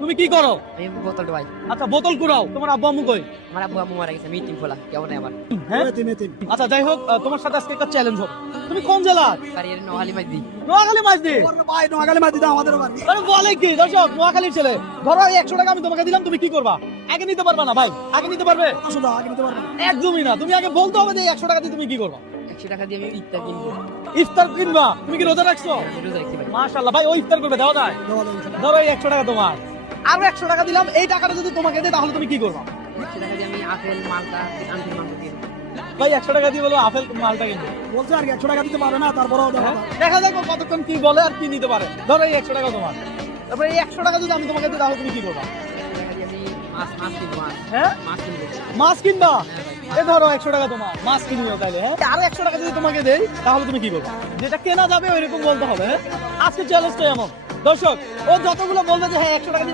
তুমি কি করো? আমি বোতল ভাই। আচ্ছা বোতল কুড়াও। তোমার আব্বু আম্মু কই? আমার আব্বু আম্মু মারা গেছে, মিটিং খোলা কেমন আমার। হ্যাঁ আচ্ছা যাই হোক, তোমার সাথে আজকে একটা চ্যালেঞ্জ হবে। তুমি কোন জেলার? কারিয়ার নোহালি মাইদি। নোয়াখালী মাঝদি। ভাই নোয়াখালী মাঝি দাও আমাদের বাড়ি। আরে বলে কি দর্শক, নোয়াখালীর ছেলে। ধরো এই 100 টাকা আমি তোমাকে দিলাম, তুমি কি করবা? আগে নিতে পারবা না ভাই? আগে নিতে পারবে? শুধু আগে নিতে পারবো না। একদমই না। তুমি আগে বলতে হবে যে এই 100 টাকা দিয়ে তুমি কি করবা। 100 টাকা দিয়ে আমি ইফতার কিনবো। ইফতার কিনবা? তুমি কি রোজা রাখছো? আমি রোজা রাখছি ভাই। মাশাআল্লাহ ভাই, ওই ইফতার করবে, দাও যায়। দেওয়া যাবে ইনশাআল্লাহ। ধরো এই 100 টাকা তোমার। আর 100 টাকা দিলাম, এই টাকাটা যদি তোমাকে দেয় তাহলে তুমি কি করবা? 100 টাকা দিয়ে আমি আপেল মালটা আনতে মালটা কিনবো। ভাই 100 টাকা দিয়ে বলো আপেল মালটা কিনবে। বলছে আর কি 100 টাকা দিতে পারবে না, তারপরেও দেওয়া যাবে। দেখা যাক ও কতক্ষণ কি বলে আর কি নিতে পারে। ধরো এই 100 টাকা তোমার। তারপরে এই 100 টাকা যদি আমি তোমাকে দিই তাহলে তুমি কি করবা? 100 টাকা দিয়ে আমি মাছ কিনবো। হ্যাঁ মাছ কিনবো। মাছ কিনবা? এ ধরো 100 টাকা তোমার, মাছ কিনবে তাইলে। হ্যাঁ আর 100 টাকা যদি তোমাকে দেই তাহলে তুমি কি করবে? যেটা কেনা যাবে ওইরকম বলতে হবে। হ্যাঁ আজকে চ্যালেঞ্জটা এমন দর্শক, ও যতগুলো বলবে যে হ্যাঁ 100 টাকা দিয়ে